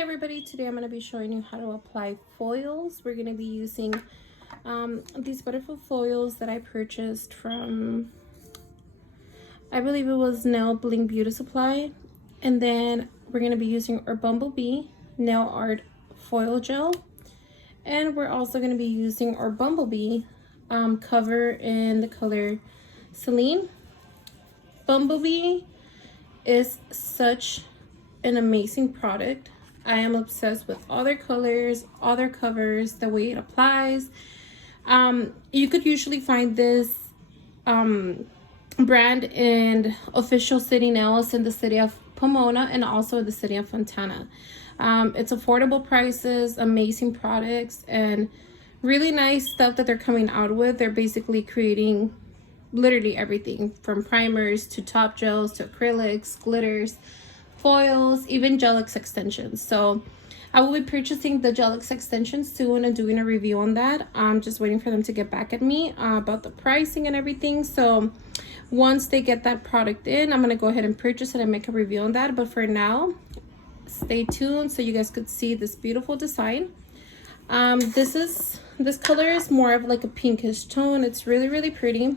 Everybody, today I'm going to be showing you how to apply foils. We're going to be using these beautiful foils that I purchased from, I believe it was Nail Bling Beauty Supply. And then we're going to be using our Bumblebee Nail Art Foil Gel. And we're also going to be using our Bumblebee cover in the color Celine. Bumblebee is such an amazing product. I am obsessed with all their colors, all their covers, the way it applies. You could usually find this brand in official city nails in the city of Pomona and also in the city of Fontana. It's affordable prices, amazing products, and really nice stuff that they're coming out with. They're basically creating literally everything from primers to top gels to acrylics, glitters, foils, even Gelix extensions. So I will be purchasing the Gelix extensions soon and doing a review on that. I'm just waiting for them to get back at me about the pricing and everything. So once they get that product in, I'm going to go ahead and purchase it and make a review on that. But for now, stay tuned so you guys could see this beautiful design. This color is more of like a pinkish tone. It's really pretty.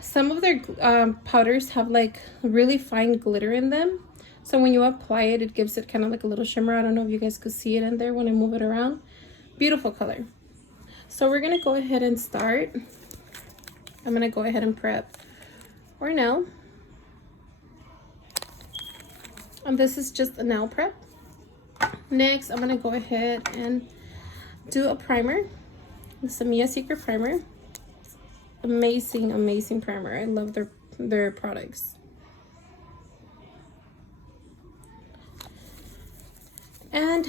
Some of their powders have like really fine glitter in them, so when you apply it, it gives it kind of like a little shimmer. I don't know if you guys could see it in there when I move it around. Beautiful color. So we're gonna go ahead and start. I'm gonna go ahead and prep our nail, and this is just a nail prep. Next, I'm gonna go ahead and do a primer. This is a Mia Secret primer. Amazing primer. I love their products. And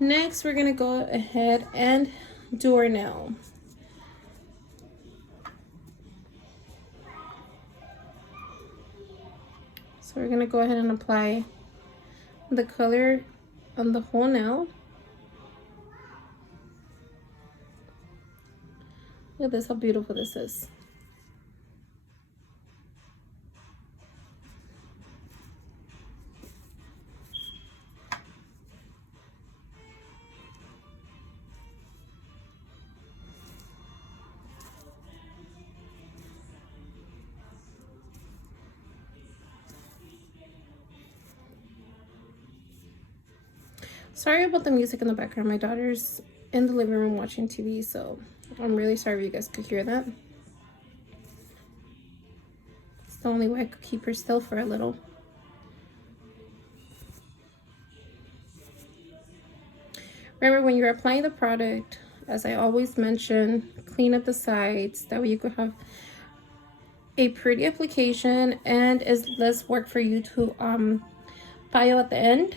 next we're gonna go ahead and do our nail. So we're gonna go ahead and apply the color on the whole nail. Look at this, how beautiful this is. Sorry about the music in the background. My daughter's in the living room watching TV, so I'm really sorry if you guys could hear that. It's the only way I could keep her still for a little. Remember, when you're applying the product, as I always mention, clean up the sides. That way you could have a pretty application and is less work for you to file at the end.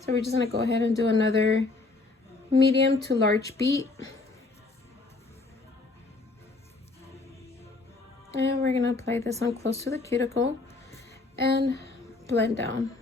So we're just gonna go ahead and do another medium to large beat. And we're gonna apply this on close to the cuticle and blend down.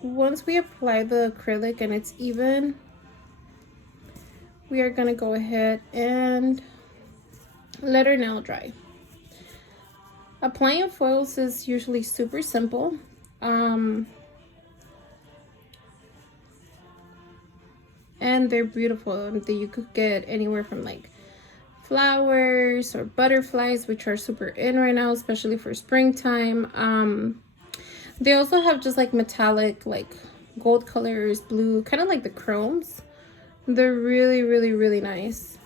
Once we apply the acrylic and it's even, we are going to go ahead and let our nail dry. Applying foils is usually super simple. And they're beautiful. That you could get anywhere from like flowers or butterflies, which are super in right now, especially for springtime. They also have just like metallic, like gold colors, blue, kind of like the chromes. They're really nice.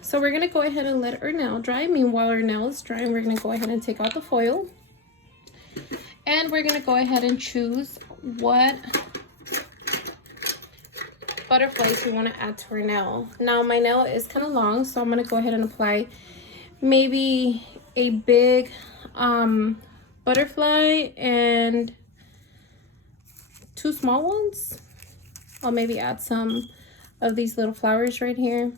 so we're gonna go ahead and let our nail dry. Meanwhile, our nail is drying, we're gonna go ahead and take out the foil. And we're gonna go ahead and choose what butterflies we want to add to our nail. Now my nail is kind of long, so I'm gonna go ahead and apply maybe a big butterfly and 2 small ones. I'll maybe add some of these little flowers right here.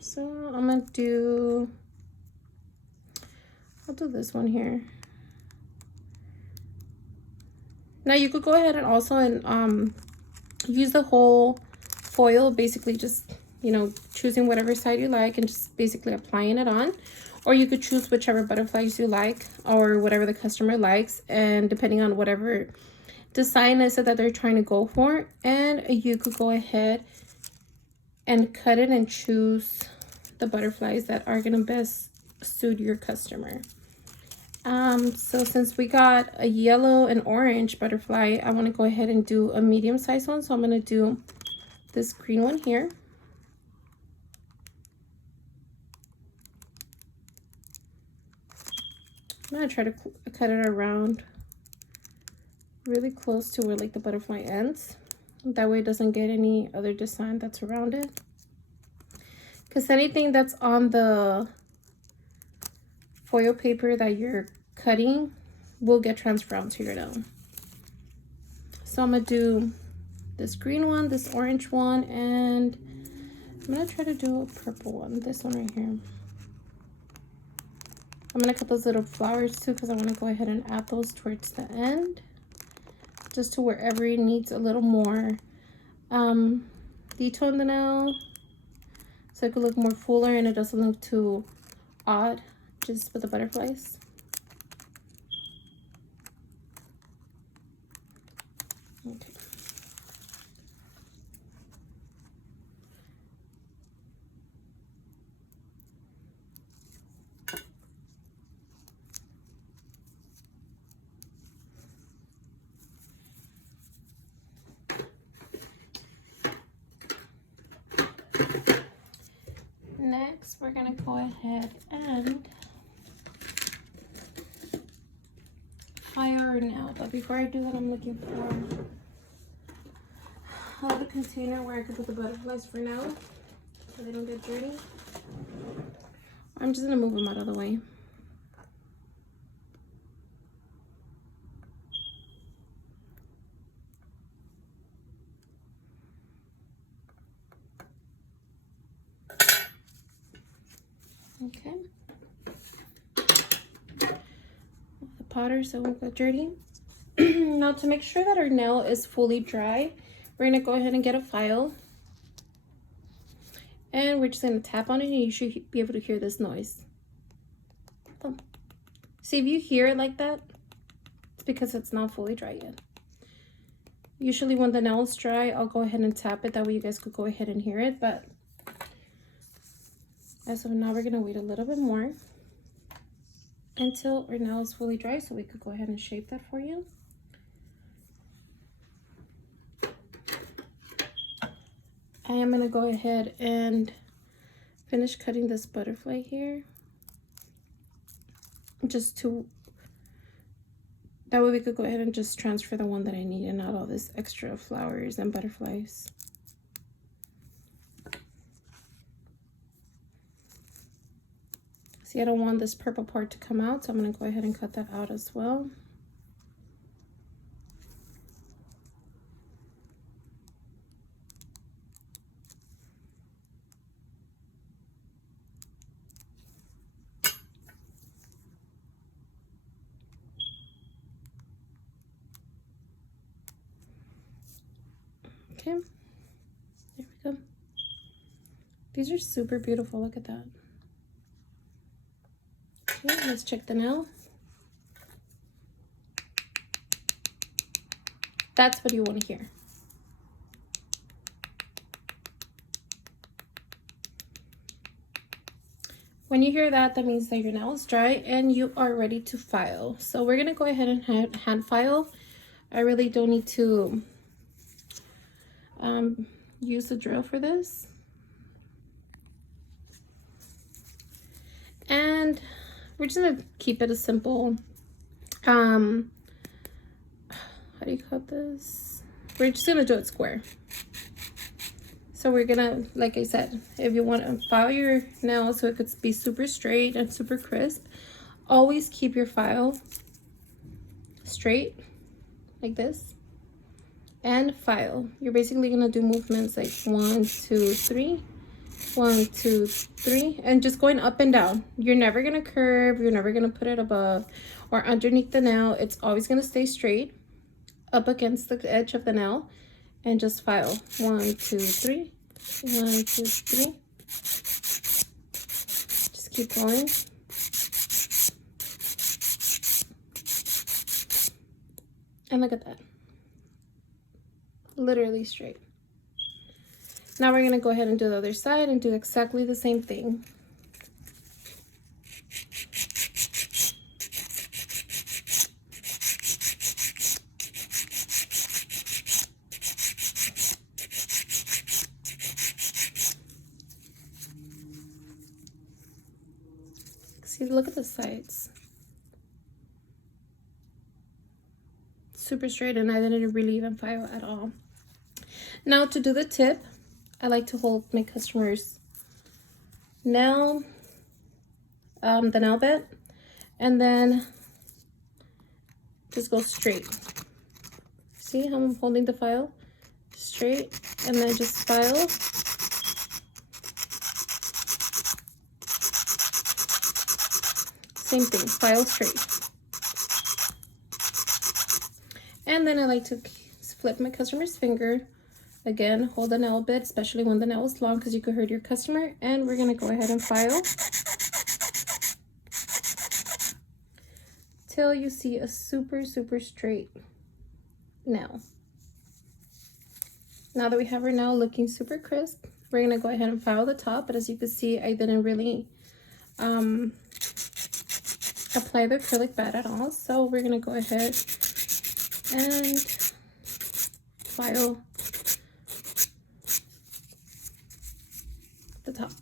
So I'm gonna do, I'll do this one here. Now you could go ahead and also use the whole foil, basically just, you know, choosing whatever side you like and just basically applying it on. Or you could choose whichever butterflies you like or whatever the customer likes, and depending on whatever design is it that they're trying to go for. And you could go ahead and cut it and choose the butterflies that are gonna best suit your customer. So since we got a yellow and orange butterfly, I want to go ahead and do a medium size one. So I'm going to do this green one here. I'm going to try to cut it around really close to where like the butterfly ends. That way it doesn't get any other design that's around it. Because anything that's on the foil paper that you're cutting will get transferred onto your nail. So I'm gonna do this green one, this orange one, and I'm gonna try to do a purple one, this one right here. I'm gonna cut those little flowers too because I want to go ahead and add those towards the end, just to wherever it needs a little more detail in the nail, so it could look more fuller and it doesn't look too odd just with the butterflies. Okay. Next, we're gonna go ahead and fire our nail. But before I do that, I'm looking for the container where I could put the butterflies for now, so they don't get dirty. I'm just gonna move them out of the way. Okay. The powder so it won't get dirty. Now to make sure that our nail is fully dry, we're gonna go ahead and get a file. And we're just gonna tap on it, and you should be able to hear this noise. Oh. See, if you hear it like that, it's because it's not fully dry yet. Usually when the nail is dry, I'll go ahead and tap it. That way you guys could go ahead and hear it. But as of now, we're gonna wait a little bit more until our nail is fully dry, so we could go ahead and shape that for you. I am gonna go ahead and finish cutting this butterfly here, just to, that way we could go ahead and just transfer the one that I need and not all this extra flowers and butterflies. See, I don't want this purple part to come out, so I'm gonna go ahead and cut that out as well. Okay, there we go. These are super beautiful, look at that. Okay, let's check the nail. That's what you want to hear. When you hear that, that means that your nail is dry and you are ready to file. So we're gonna go ahead and hand file. I really don't need to use the drill for this. And we're just gonna keep it a simple, how do you call this? We're just gonna do it square. So we're gonna, like I said, if you want to file your nails so it could be super straight and super crisp, always keep your file straight like this and file. You're basically gonna do movements like 1, 2, 3, 1, 2, 3, and just going up and down. You're never gonna curve, you're never gonna put it above or underneath the nail. It's always gonna stay straight up against the edge of the nail, and just file 1, 2, 3, 1, 2, 3. Just keep going. And look at that. Literally straight. Now we're gonna go ahead and do the other side and do exactly the same thing. See, look at the sides. Super straight, and I didn't really even file at all. Now to do the tip, I like to hold my customer's nail, the nail bit, and then just go straight. See how I'm holding the file? Straight, and then just file. Same thing, file straight. And then I like to flip my customer's finger. Again, hold the nail bit, especially when the nail is long, because you could hurt your customer. And we're gonna go ahead and file till you see a super, super straight nail. Now that we have our nail looking super crisp, we're gonna go ahead and file the top. But as you can see, I didn't really apply the acrylic pad at all. So we're gonna go ahead and file the top.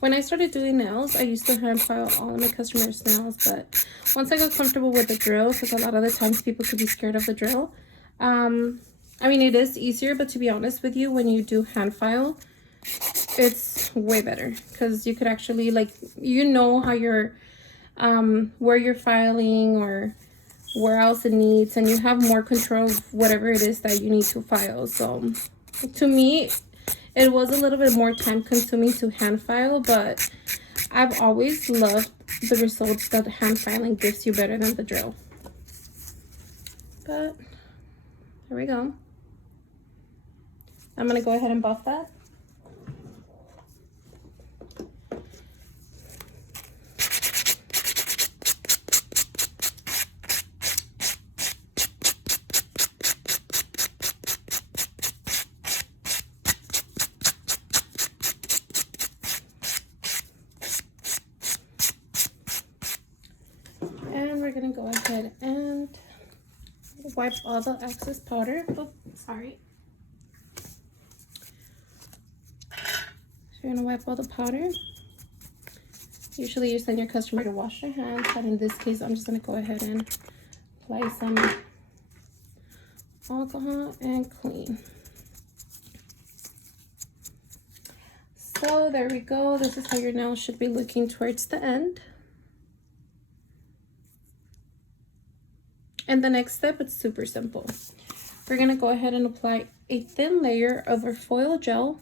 When I started doing nails, I used to hand file all of my customers' nails, but once I got comfortable with the drill, because a lot of the times people could be scared of the drill, I mean, it is easier, but to be honest with you, when you do hand file, it's way better, because you could actually, like, you know how you're, where you're filing or where else it needs, and you have more control of whatever it is that you need to file. So to me, it was a little bit more time consuming to hand file, but I've always loved the results that hand filing gives you better than the drill. But there we go. I'm gonna go ahead and buff that. We're gonna go ahead and wipe all the excess powder. Oh, sorry. So you're gonna wipe all the powder. Usually you send your customer to wash their hands, but in this case, I'm just gonna go ahead and apply some alcohol and clean. So there we go. This is how your nail should be looking towards the end. And the next step, it's super simple. We're gonna go ahead and apply a thin layer of our foil gel